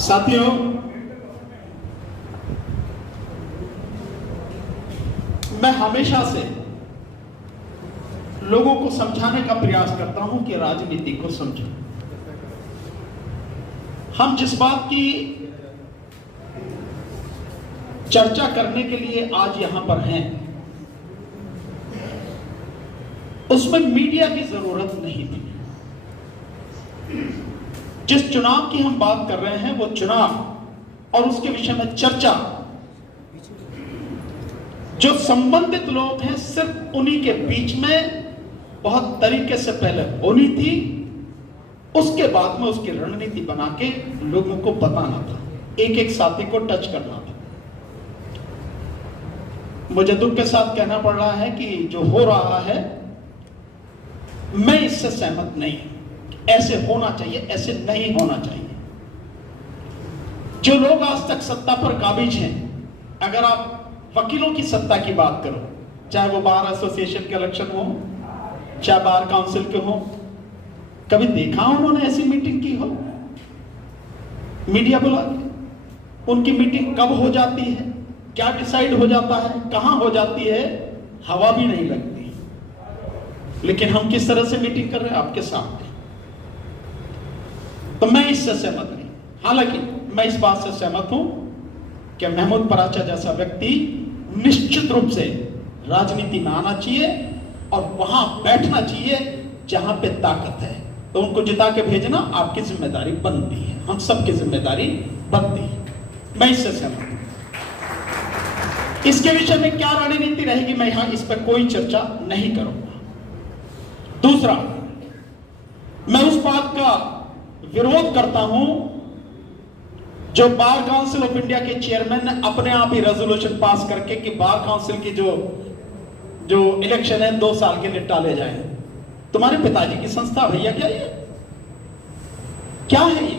साथियों, मैं हमेशा से लोगों को समझाने का प्रयास करता हूं कि राजनीति को समझो। हम जिस बात की चर्चा करने के लिए आज यहां पर हैं, उसमें मीडिया की जरूरत नहीं थी। जिस चुनाव की हम बात कर रहे हैं वो चुनाव और उसके विषय में चर्चा जो संबंधित लोग हैं सिर्फ उन्हीं के बीच में बहुत तरीके से पहले होनी थी, उसके बाद में उसकी रणनीति बना के लोगों को बताना था, एक एक साथी को टच करना था। मुझे दुख के साथ कहना पड़ रहा है कि जो हो रहा है मैं इससे सहमत नहीं हूं। ऐसे होना चाहिए, ऐसे नहीं होना चाहिए। जो लोग आज तक सत्ता पर काबिज हैं, अगर आप वकीलों की सत्ता की बात करो, चाहे वो बार एसोसिएशन के इलेक्शन हो, चाहे बार काउंसिल के हो, कभी देखा उन्होंने ऐसी मीटिंग की हो? मीडिया बुला के उनकी मीटिंग कब हो जाती है, क्या डिसाइड हो जाता है, कहां हो जाती है, हवा भी नहीं लगती। लेकिन हम किस तरह से मीटिंग कर रहे हैं आपके सामने, तो मैं इससे सहमत नहीं। हालांकि मैं इस बात से सहमत हूं कि महमूद पराचा जैसा व्यक्ति निश्चित रूप से राजनीति में आना चाहिए और वहां बैठना चाहिए जहां पे ताकत है, तो उनको जिता के भेजना आपकी जिम्मेदारी बनती है, हम सबकी जिम्मेदारी बनती है। मैं इससे सहमत हूं। इसके विषय में क्या रणनीति रहेगी, मैं यहां इस पर कोई चर्चा नहीं करूंगा। दूसरा, मैं उस बात का विरोध करता हूं जो बार काउंसिल ऑफ इंडिया के चेयरमैन ने अपने आप ही रेजोल्यूशन पास करके कि बार काउंसिल की जो इलेक्शन है 2 साल के लिए टाले जाए। तुम्हारे पिताजी की संस्था भैया क्या ये क्या है? ये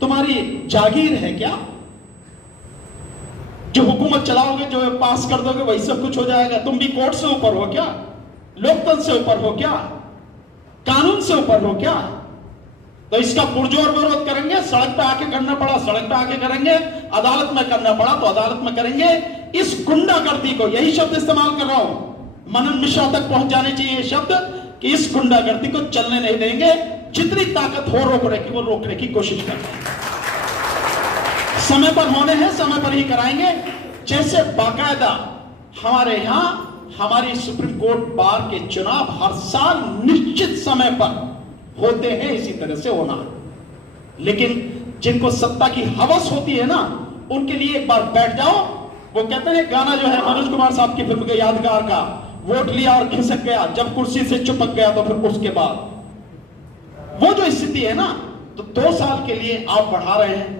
तुम्हारी जागीर है क्या? जो हुकूमत चलाओगे, जो पास कर दोगे वही सब कुछ हो जाएगा? तुम भी कोर्ट से ऊपर हो क्या? लोकतंत्र से ऊपर हो क्या? कानून से ऊपर हो क्या? तो इसका पुरजोर विरोध करेंगे। सड़क पे आके करना पड़ा सड़क पे आके करेंगे, अदालत में करना पड़ा तो अदालत में करेंगे। इस गुंडागर्दी को, यही शब्द इस्तेमाल कर रहा हूं, मनन मिश्रा तक पहुंच जाने चाहिए ये शब्द, कि इस गुंडागर्दी को चलने नहीं देंगे। जितनी ताकत हो रोकने की वो रोकने की कोशिश करते हैं। समय पर होने हैं, समय पर ही कराएंगे। जैसे बाकायदा हमारे यहां हमारी सुप्रीम कोर्ट बार के चुनाव हर साल निश्चित समय पर होते हैं, इसी तरह से होना है। लेकिन जिनको सत्ता की हवस होती है ना, उनके लिए एक बार बैठ जाओ। वो कहते हैं गाना जो है मनोज कुमार साहब की फिल्म के यादगार का, वोट लिया और खिसक गया, जब कुर्सी से चिपक गया तो फिर उसके बाद वो जो स्थिति है ना, तो 2 साल के लिए आप बढ़ा रहे हैं,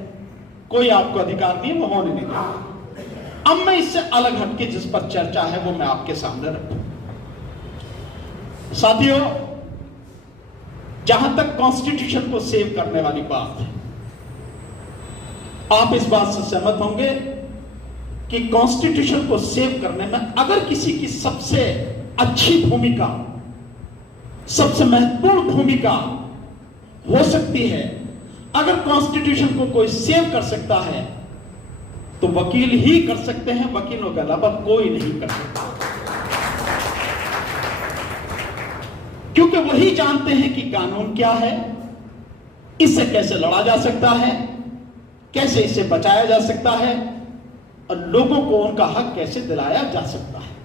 कोई आपको अधिकार नहीं, वो होने नहीं देगा। अब मैं इससे अलग हटके जिस पर चर्चा है वो मैं आपके सामने रखूं। साथियों, जहां तक कॉन्स्टिट्यूशन को सेव करने वाली बात है, आप इस बात से सहमत होंगे कि कॉन्स्टिट्यूशन को सेव करने में अगर किसी की सबसे अच्छी भूमिका, सबसे महत्वपूर्ण भूमिका हो सकती है, अगर कॉन्स्टिट्यूशन को कोई सेव कर सकता है तो वकील ही कर सकते हैं। वकीलों के अलावा कोई नहीं कर सकता, क्योंकि वही जानते हैं कि कानून क्या है, इससे कैसे लड़ा जा सकता है, कैसे इसे बचाया जा सकता है और लोगों को उनका हक कैसे दिलाया जा सकता है।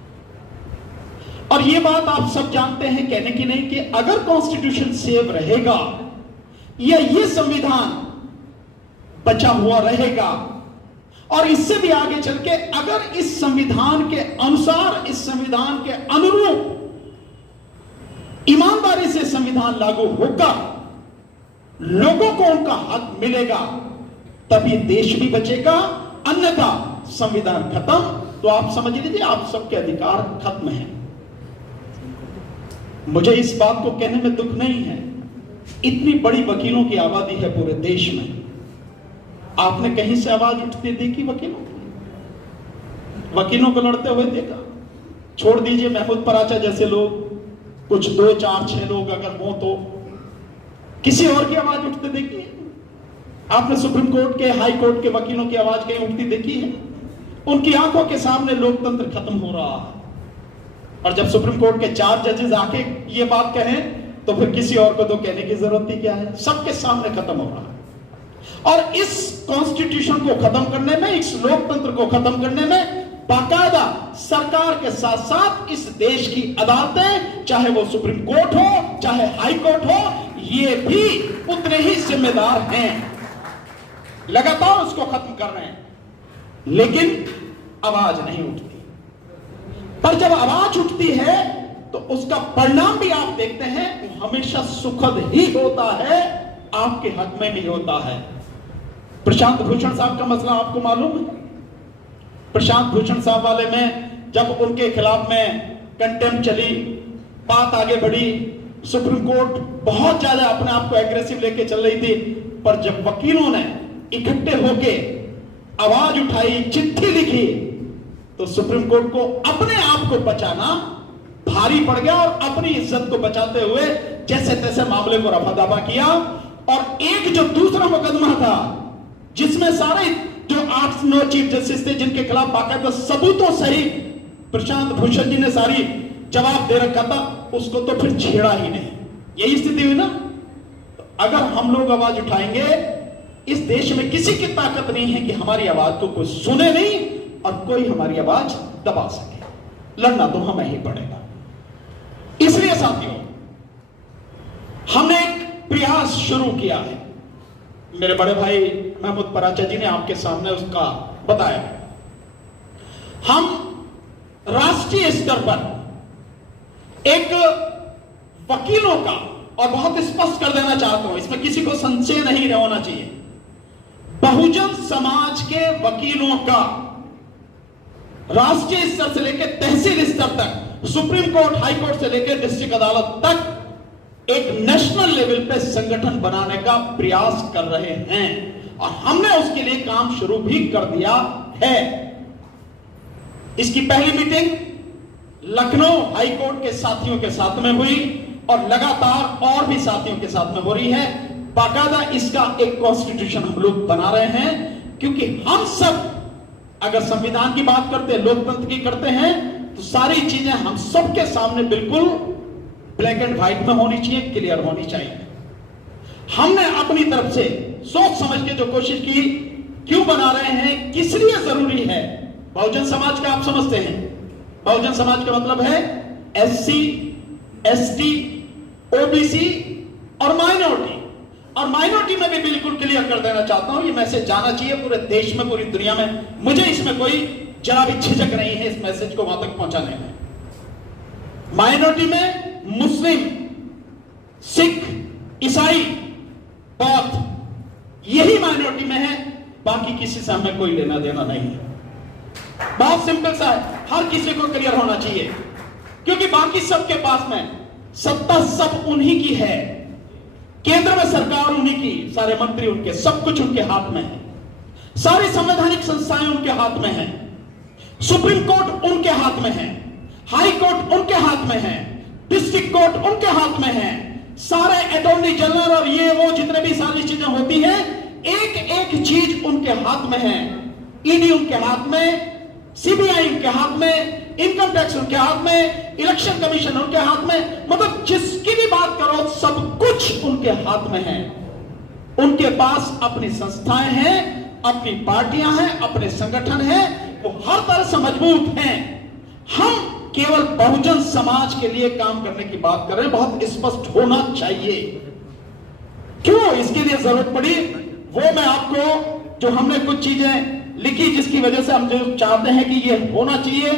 और यह बात आप सब जानते हैं, कहने की नहीं, कि अगर कॉन्स्टिट्यूशन सेव रहेगा या यह संविधान बचा हुआ रहेगा, और इससे भी आगे चल के अगर इस संविधान के अनुसार, इस संविधान के अनुरूप ईमानदारी से संविधान लागू होगा, लोगों को उनका हक मिलेगा, तभी देश भी बचेगा। अन्यथा संविधान खत्म तो आप समझ लीजिए आप सबके अधिकार खत्म हैं। मुझे इस बात को कहने में दुख नहीं है, इतनी बड़ी वकीलों की आबादी है पूरे देश में, आपने कहीं से आवाज उठती देखी वकीलों को लड़ते हुए देखा? छोड़ दीजिए महमूद पराचा जैसे लोग, कुछ 2, 4, 6 लोग अगर हो, तो किसी और की आवाज उठते देखिए। आपने सुप्रीम कोर्ट के, हाई कोर्ट के वकीलों की आवाज कहीं उठती देखी है? उनकी आंखों के सामने लोकतंत्र खत्म हो रहा है। और जब सुप्रीम कोर्ट के 4 जजेस आके ये बात कहें तो फिर किसी और को तो कहने की जरूरत ही क्या है? सबके सामने खत्म हो रहा है। और इस कॉन्स्टिट्यूशन को खत्म करने में, इस लोकतंत्र को खत्म करने में बाकायदा सरकार के साथ साथ इस देश की अदालतें, चाहे वो सुप्रीम कोर्ट हो चाहे हाई कोर्ट हो, ये भी उतने ही जिम्मेदार हैं। लगातार उसको खत्म कर रहे हैं, लेकिन आवाज नहीं उठती। पर जब आवाज उठती है तो उसका परिणाम भी आप देखते हैं, वो हमेशा सुखद ही होता है, आपके हक में भी होता है। प्रशांत भूषण साहब का मसला आपको मालूम है? प्रशांत भूषण साहब वाले में जब उनके खिलाफ में कंटेम्प्ट चली, बात आगे बढ़ी, सुप्रीम कोर्ट बहुत ज्यादा अपने आप को एग्रेसिव लेके चल रही थी, पर जब वकीलों ने इकट्ठे होके आवाज उठाई, चिट्ठी लिखी, तो सुप्रीम कोर्ट को अपने आप को बचाना भारी पड़ गया और अपनी इज्जत को बचाते हुए जैसे तैसे मामले को रफा दफा किया। और एक जो दूसरा मुकदमा था जिसमें सारे जो 8-9 चीफ जस्टिस थे, जिनके खिलाफ बाकायदा सबूतों सहित प्रशांत भूषण जी ने सारी जवाब दे रखा था, उसको तो फिर छेड़ा ही नहीं। यही स्थिति हुई ना। तो अगर हम लोग आवाज उठाएंगे, इस देश में किसी की ताकत नहीं है कि हमारी आवाज को कोई सुने नहीं और कोई हमारी आवाज दबा सके। लड़ना तो हमें ही पड़ेगा। इसलिए साथियों, हमने एक प्रयास शुरू किया है। मेरे बड़े भाई महमूद पराचा जी ने आपके सामने उसका बताया। हम राष्ट्रीय स्तर पर एक वकीलों का, और बहुत स्पष्ट कर देना चाहता हूं, इसमें किसी को संशय नहीं होना चाहिए, बहुजन समाज के वकीलों का राष्ट्रीय स्तर से लेकर तहसील स्तर तक, सुप्रीम कोर्ट, हाई कोर्ट से लेकर डिस्ट्रिक्ट अदालत तक एक नेशनल लेवल पे संगठन बनाने का प्रयास कर रहे हैं। और हमने उसके लिए काम शुरू भी कर दिया है। इसकी पहली मीटिंग लखनऊ हाई कोर्ट के साथियों के साथ में हुई और लगातार और भी साथियों के साथ में हो रही है। बाकायदा इसका एक कॉन्स्टिट्यूशन हम लोग बना रहे हैं, क्योंकि हम सब अगर संविधान की बात करते हैं, लोकतंत्र की करते हैं, तो सारी चीजें हम सबके सामने बिल्कुल ब्लैक एंड व्हाइट में होनी चाहिए, क्लियर होनी चाहिए। हमने अपनी तरफ से सोच समझ के जो कोशिश की, क्यों बना रहे हैं, किस लिए जरूरी है। बहुजन समाज का आप समझते हैं, बहुजन समाज का मतलब है SC, ST, OBC और माइनॉरिटी। और माइनॉरिटी में भी बिल्कुल क्लियर कर देना चाहता हूं, ये मैसेज जाना चाहिए पूरे देश में, पूरी दुनिया में। मुझे इसमें कोई जरा भी झिझक नहीं है इस मैसेज को वहां तक पहुंचाने में। माइनॉरिटी में मुस्लिम, सिख, ईसाई, बौद्ध, यही माइनॉरिटी में है। बाकी किसी से हमें कोई लेना देना नहीं है। बहुत सिंपल सा है, हर किसी को क्लियर होना चाहिए, क्योंकि बाकी सबके पास में सत्ता सब उन्हीं की है। केंद्र में सरकार उन्हीं की, सारे मंत्री उनके, सब कुछ उनके हाथ में है, सारी संवैधानिक संस्थाएं उनके हाथ में हैं, सुप्रीम कोर्ट उनके हाथ में है, हाई कोर्ट उनके हाथ में है, डिस्ट्रिक्ट कोर्ट उनके हाथ में है, सारे अटॉर्नी जनरल और ये वो जितने भी सारी चीजें होती हैं, एक एक चीज उनके हाथ में है। ईडी उनके हाथ में, सीबीआई उनके हाथ में, इनकम टैक्स उनके हाथ में, इलेक्शन कमीशन उनके हाथ में, मतलब जिसकी भी बात करो सब कुछ उनके हाथ में है। उनके पास अपनी संस्थाएं हैं, अपनी पार्टियां हैं, अपने संगठन हैं, वो हर तरह से मजबूत हैं। हम केवल बहुजन समाज के लिए काम करने की बात कर रहे हैं, बहुत स्पष्ट होना चाहिए। क्यों इसके लिए जरूरत पड़ी, वो मैं आपको, जो हमने कुछ चीजें लिखी जिसकी वजह से हम जो चाहते हैं कि ये होना चाहिए,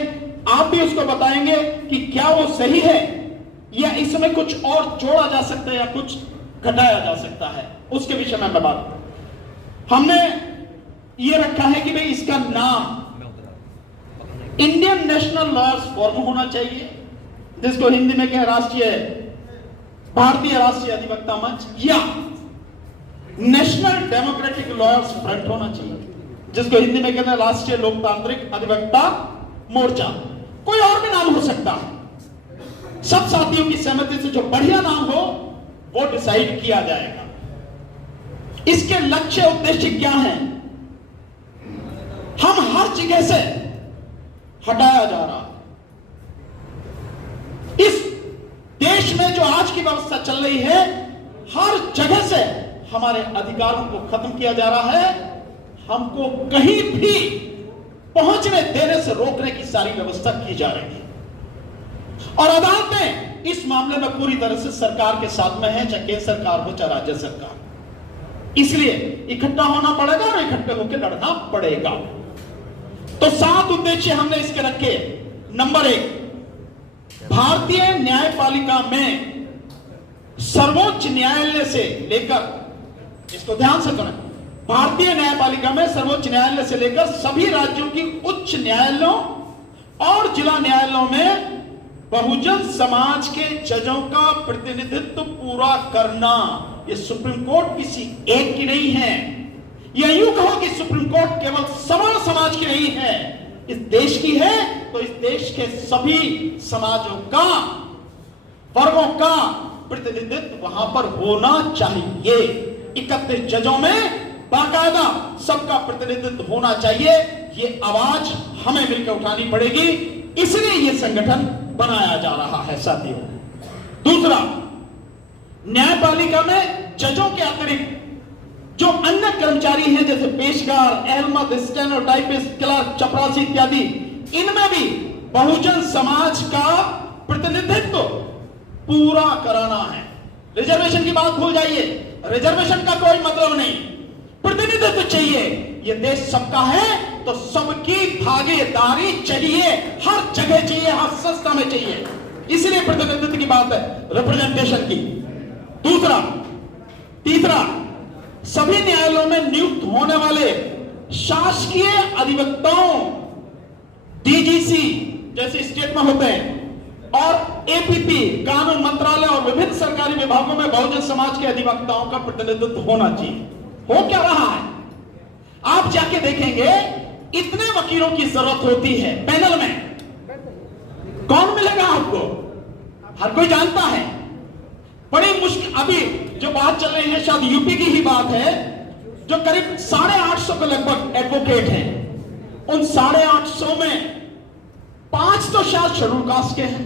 आप भी उसको बताएंगे कि क्या वो सही है या इसमें कुछ और जोड़ा जा सकता है या कुछ घटाया जा सकता है, उसके विषय में मैं बात। हमने ये रखा है कि भाई इसका नाम इंडियन नेशनल लॉयर्स फोरम होना चाहिए, जिसको हिंदी में कहें भारतीय राष्ट्रीय अधिवक्ता मंच, या नेशनल डेमोक्रेटिक लॉयर्स फ्रंट होना चाहिए, जिसको हिंदी में कहते हैं राष्ट्रीय लोकतांत्रिक अधिवक्ता मोर्चा। कोई और भी नाम हो सकता है, सब साथियों की सहमति से जो बढ़िया नाम हो वो डिसाइड किया जाएगा। इसके लक्ष्य उद्देश्य क्या हैं? हम हर जगह से हटाया जा रहा है। इस देश में जो आज की व्यवस्था चल रही है, हर जगह से हमारे अधिकारों को खत्म किया जा रहा है। हमको कहीं भी पहुंचने देने से रोकने की सारी व्यवस्था की जा रही है और अदालतें इस मामले में पूरी तरह से सरकार के साथ में है, चाहे केंद्र सरकार हो चाहे राज्य सरकार। इसलिए इकट्ठा होना पड़ेगा और इकट्ठे होकर लड़ना पड़ेगा। तो 7 उद्देश्य हमने इसके रखे। नंबर 1, भारतीय न्यायपालिका में सर्वोच्च न्यायालय से लेकर, इसको ध्यान से सुनें, भारतीय न्यायपालिका में सर्वोच्च न्यायालय से लेकर सभी राज्यों की उच्च न्यायालयों और जिला न्यायालयों में बहुजन समाज के जजों का प्रतिनिधित्व पूरा करना। यह सुप्रीम कोर्ट किसी एक की नहीं है। यह यूं कहो कि सुप्रीम कोर्ट केवल सवर्ण समाज की नहीं है, इस देश की है। तो इस देश के सभी समाजों का, वर्गों का प्रतिनिधित्व वहां पर होना चाहिए। 31 जजों में बाकायदा सबका प्रतिनिधित्व होना चाहिए। ये आवाज हमें मिलकर उठानी पड़ेगी, इसलिए यह संगठन बनाया जा रहा है साथियों। दूसरा, न्यायपालिका में जजों के अतिरिक्त जो अन्य कर्मचारी हैं, जैसे पेशकार, अहमद, स्टेनोटाइपिस्ट, क्लर्क, चपरासी इत्यादि, इनमें भी बहुजन समाज का प्रतिनिधित्व पूरा कराना है। रिजर्वेशन की बात भूल जाइए, रिजर्वेशन का कोई मतलब नहीं, प्रतिनिधित्व चाहिए। यह देश सबका है तो सबकी भागीदारी चाहिए, हर जगह चाहिए, हर संस्था में चाहिए। इसलिए प्रतिनिधित्व की बात है, रिप्रेजेंटेशन की। दूसरा, तीसरा, सभी न्यायालयों में नियुक्त होने वाले शासकीय अधिवक्ताओं, डीजीसी जैसे स्टेट में होते हैं, और एपीपी, कानून मंत्रालय और विभिन्न सरकारी विभागों में बहुजन समाज के अधिवक्ताओं का प्रतिनिधित्व होना चाहिए। हो क्या रहा है? आप जाके देखेंगे, इतने वकीलों की जरूरत होती है पैनल में, कौन मिलेगा आपको? हर कोई जानता है, बड़ी मुश्किल। अभी जो बात चल रही है, शायद यूपी की ही बात है, जो करीब 850 के लगभग एडवोकेट हैं। उन 850 में 5 तो शायद शेड्यूल कास्ट के हैं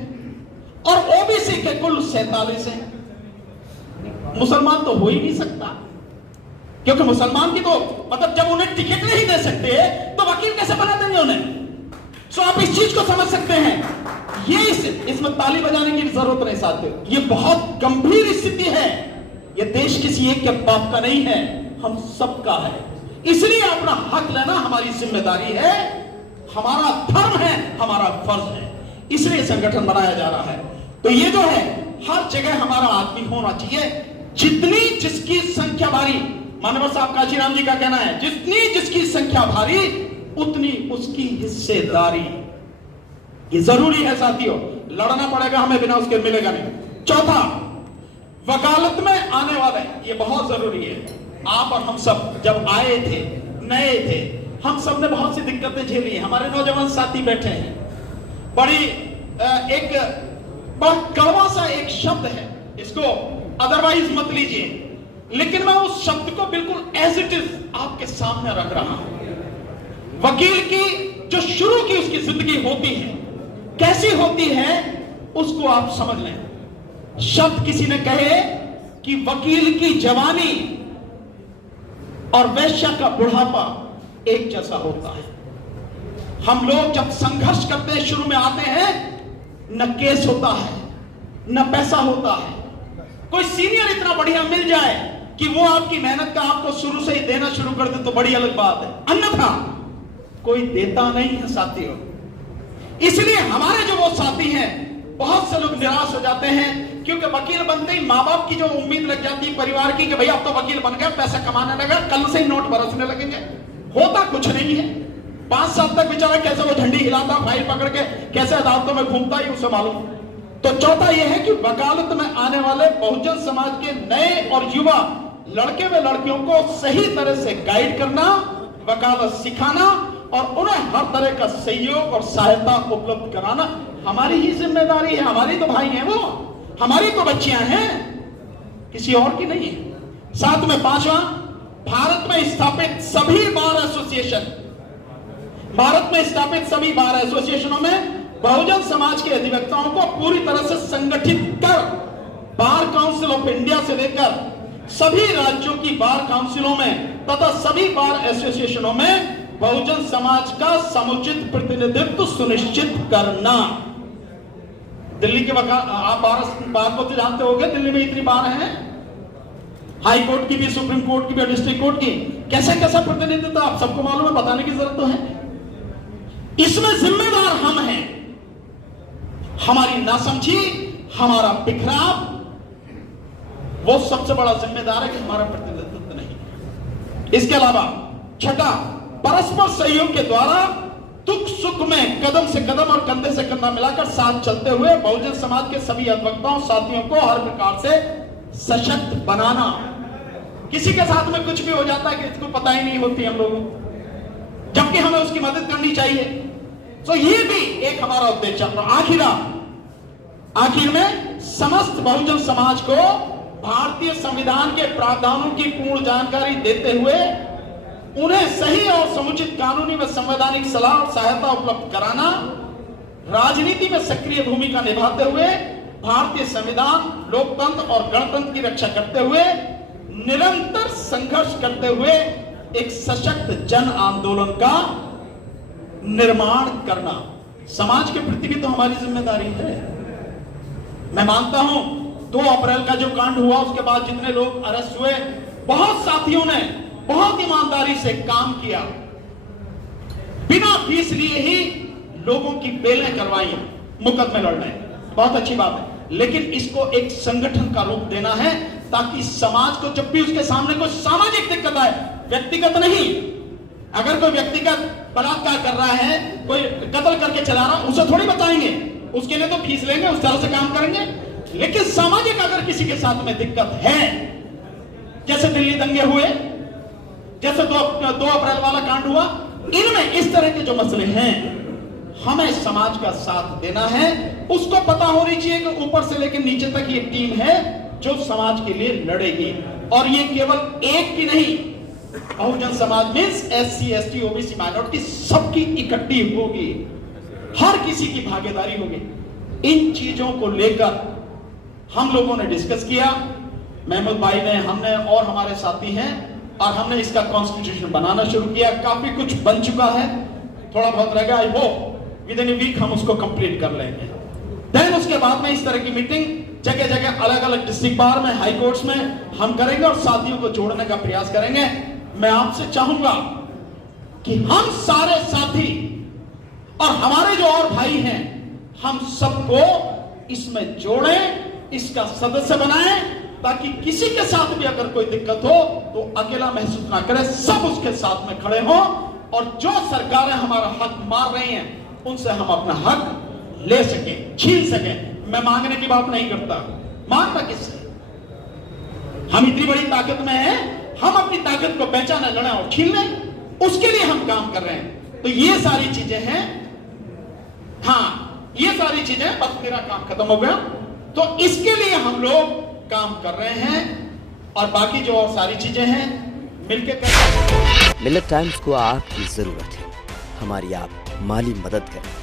और ओबीसी के कुल 47 हैं। मुसलमान तो हो ही नहीं सकता, क्योंकि मुसलमान की तो मतलब जब उन्हें टिकट नहीं दे सकते तो वकील कैसे बना देंगे उन्हें? सो आप इस चीज को समझ सकते हैं। ये इसमें ताली बजाने की जरूरत नहीं साथियों, ये बहुत गंभीर स्थिति है। ये देश किसी एक के बाप का नहीं है, हम सबका है। इसलिए अपना हक लेना हमारी जिम्मेदारी है, हमारा धर्म है, हमारा फर्ज है। इसलिए संगठन बनाया जा रहा है। तो ये जो है, हर जगह हमारा आदमी होना चाहिए। जितनी जिसकी संख्या भारी, मानव साहब काशीराम जी का कहना है, जितनी जिसकी संख्या भारी उतनी उसकी हिस्सेदारी। ये जरूरी है साथियों, लड़ना पड़ेगा हमें, बिना उसके मिलेगा नहीं। चौथा, वकालत में आने वाले, ये बहुत जरूरी है। आप और हम सब जब आए थे, नए थे, हम सब ने बहुत सी दिक्कतें झेली। हमारे नौजवान साथी बैठे हैं, बड़ी एक बहुत कड़वा सा एक शब्द है, इसको अदरवाइज मत लीजिए, लेकिन मैं उस शब्द को बिल्कुल एज इट इज आपके सामने रख रहा हूं। वकील की जो शुरू की उसकी जिंदगी होती है, कैसी होती है, उसको आप समझ लें। शब्द किसी ने कहे कि वकील की जवानी और वैश्या का बुढ़ापा एक जैसा होता है। हम लोग जब संघर्ष करते हैं, शुरू में आते हैं, न केस होता है, न पैसा होता है। कोई सीनियर इतना बढ़िया मिल जाए कि वो आपकी मेहनत का आपको शुरू से ही देना शुरू कर दे तो बड़ी अलग बात है, अन्यथा कोई देता नहीं है साथियों। इसलिए हमारे जो वो साथी हैं, बहुत से लोग निराश हो जाते हैं, क्योंकि वकील बनते ही माँ बाप की जो उम्मीद लग जाती है परिवार की कि भैया अब तो वकील बन गया, पैसा कमाने लगा, कल से ही नोट बरसने लगेंगे। होता कुछ नहीं है। 5 साल तक बेचारा कैसे वो झंडी हिलाता, फाइल पकड़ के कैसे अदालतों में घूमता ही उसे मालूम। तो चौथा यह है कि वकालत में आने वाले बहुजन समाज के नए और युवा लड़के व लड़कियों को सही तरह से गाइड करना, वकालत सिखाना और उन्हें हर तरह का सहयोग और सहायता उपलब्ध कराना हमारी ही जिम्मेदारी है। हमारी तो भाई हैं वो, हमारी तो बच्चियां हैं, किसी और की नहीं है। साथ में 5वां, भारत में स्थापित सभी बार एसोसिएशनों में बहुजन समाज के अधिवक्ताओं को पूरी तरह से संगठित कर बार काउंसिल ऑफ इंडिया से लेकर सभी राज्यों की बार काउंसिलों में तथा सभी बार एसोसिएशनों में बहुजन समाज का समुचित प्रतिनिधित्व सुनिश्चित करना। दिल्ली के आप बार को तो जानते होंगे, दिल्ली में इतनी बार हैं, हाई कोर्ट की भी, सुप्रीम कोर्ट की भी, डिस्ट्रिक्ट कोर्ट की, कैसे कैसा प्रतिनिधित्व आप सबको मालूम है, बताने की जरूरत तो है। इसमें जिम्मेदार हम हैं। हमारी नासमझी, हमारा बिखराव, वो सबसे बड़ा जिम्मेदार है कि हमारा प्रतिनिधित्व नहीं। इसके अलावा छठा, परस्पर सहयोग के द्वारा दुख सुख में कदम से कदम और कंधे से कंधा मिलाकर साथ चलते हुए बहुजन समाज के सभी अधिवक्ताओं साथियों को हर प्रकार से सशक्त बनाना। किसी के साथ में कुछ भी हो जाता है कि इसको पता ही नहीं होती हम लोगों, जबकि हमें उसकी मदद करनी चाहिए। तो ये भी एक हमारा उद्देश्य है। आखिर में समस्त बहुजन समाज को भारतीय संविधान के प्रावधानों की पूर्ण जानकारी देते हुए उन्हें सही और समुचित कानूनी व संवैधानिक सलाह और सहायता उपलब्ध कराना, राजनीति में सक्रिय भूमिका निभाते हुए भारतीय संविधान, लोकतंत्र और गणतंत्र की रक्षा करते हुए निरंतर संघर्ष करते हुए एक सशक्त जन आंदोलन का निर्माण करना। समाज के प्रति भी तो हमारी जिम्मेदारी है। मैं मानता हूं 2 अप्रैल का जो कांड हुआ उसके बाद जितने लोग अरेस्ट हुए, बहुत साथियों ने बहुत ईमानदारी से काम किया, बिना फीस लिए ही लोगों की बेलें करवाई, मुकदमे लड़ रहे, बहुत अच्छी बात है। लेकिन इसको एक संगठन का रूप देना है ताकि समाज को जब भी उसके सामने कोई सामाजिक दिक्कत आए, व्यक्तिगत नहीं, अगर कोई व्यक्तिगत बलात्कार कर रहा है, कोई कत्ल करके चला रहा है, उसे थोड़ी बताएंगे, उसके लिए तो फीस लेंगे, उस तरह से काम करेंगे। लेकिन सामाजिक अगर किसी के साथ में दिक्कत है, जैसे दिल्ली दंगे हुए, जैसे 2 अप्रैल वाला कांड हुआ, इनमें इस तरह के जो मसले हैं, हमें समाज का साथ देना है। उसको पता होनी चाहिए कि ऊपर से लेकर नीचे तक ये टीम है जो समाज के लिए लड़ेगी, और ये केवल एक की नहीं, बहुजन समाज में SC, ST, OBC, माइनॉरिटी सबकी इकट्ठी होगी, हर किसी की भागीदारी होगी। इन चीजों को लेकर हम लोगों ने डिस्कस किया, महमूद भाई ने, हमने और हमारे साथी हैं, और हमने इसका कॉन्स्टिट्यूशन बनाना शुरू किया। काफी कुछ बन चुका है, थोड़ा बहुत रह गया, I hope within a week हम उसको कंप्लीट कर लेंगे। देन उसके बाद में इस तरह की मीटिंग जगह जगह अलग अलग डिस्ट्रिक्ट बार में, हाई कोर्ट्स में हम करेंगे और साथियों को जोड़ने का प्रयास करेंगे। मैं आपसे चाहूंगा कि हम सारे साथी और हमारे जो और भाई हैं, हम सबको इसमें जोड़ें, इसका सदस्य बनाएं, ताकि किसी के साथ भी अगर कोई दिक्कत हो तो अकेला महसूस ना करे, सब उसके साथ में खड़े हों, और जो सरकारें हमारा हक मार रही हैं उनसे हम अपना हक ले सकें, छीन सकें। मैं मांगने की बात नहीं करता, मांगना किससे? हम इतनी बड़ी ताकत में हैं, हम अपनी ताकत को पहचाने, लड़ें और छीन लें, उसके लिए हम काम कर रहे हैं। तो ये सारी चीजें हैं, हाँ ये सारी चीजें, बस मेरा काम खत्म हो गया, तो इसके लिए हम लोग काम कर रहे हैं, और बाकी जो और सारी चीजें हैं मिलकर कर। मिलेट टाइम्स को आपकी जरूरत है, हमारी आप माली मदद करें।